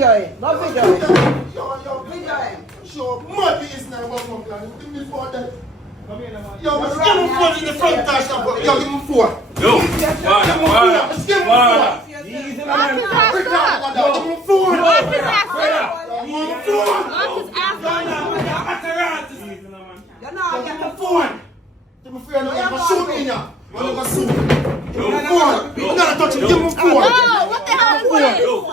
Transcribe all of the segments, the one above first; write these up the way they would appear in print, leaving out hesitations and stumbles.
video it. Go video it. Yo, Video it. show muddy is not welcome, man. Give me 4 then. Yo, let's give him 4 in the front dash. Yo, give him 4. Yo, Let's give him 4. Lock his ass up. Give him 4. Lock his ass up. Give him 4. Lock his ass up. You know, Give him 4. Give him 4. I'm going to shoot me now. I'm going to shoot. Give him 4. I'm not touching. Give him 4. No, what the hell is this?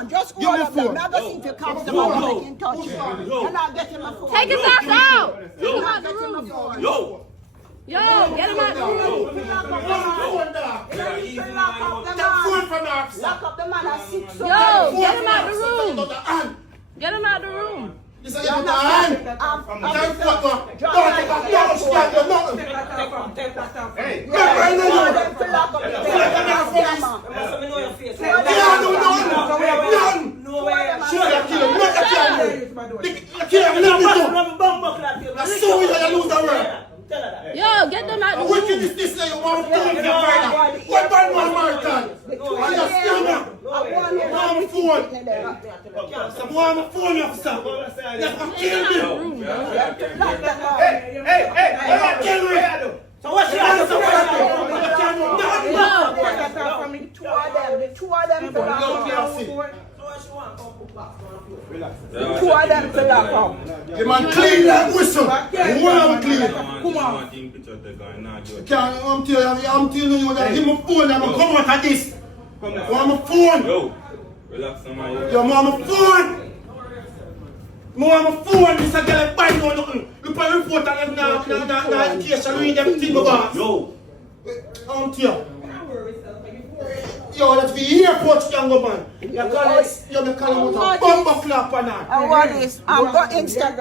just go up there. I'm going to see if you come to my phone in touch. You're not getting my phone. Take his ass out. Take him out the room. yo. Yo, get him out the room. Lock up the man at 6. Yo, get him out the room. Get him out the room. You say you put a hand. Don't take a Hey. Yo, get them out the room. Wicked is this like you want to kill your brother. What bad man American? I just scam you. I'm a phone. I'm a phone officer. You're kill me. Hey, kill me. So what's your answer? Two of them to lock up. Two of them to lock up. The man clean like whistle. One of them clean. Come on. I'm telling you that give me a phone and I'm come out of this. I'm a phone. Yo, relax, man. Yo, I'm a phone. I'm a phone. This a girl buying no nothing. Look at the report and now in case I read them thing about. Yo. I'm telling you. Yo, that's the airport, young man. You're calling him a bumper clap and that. And what is? I'm got Instagram.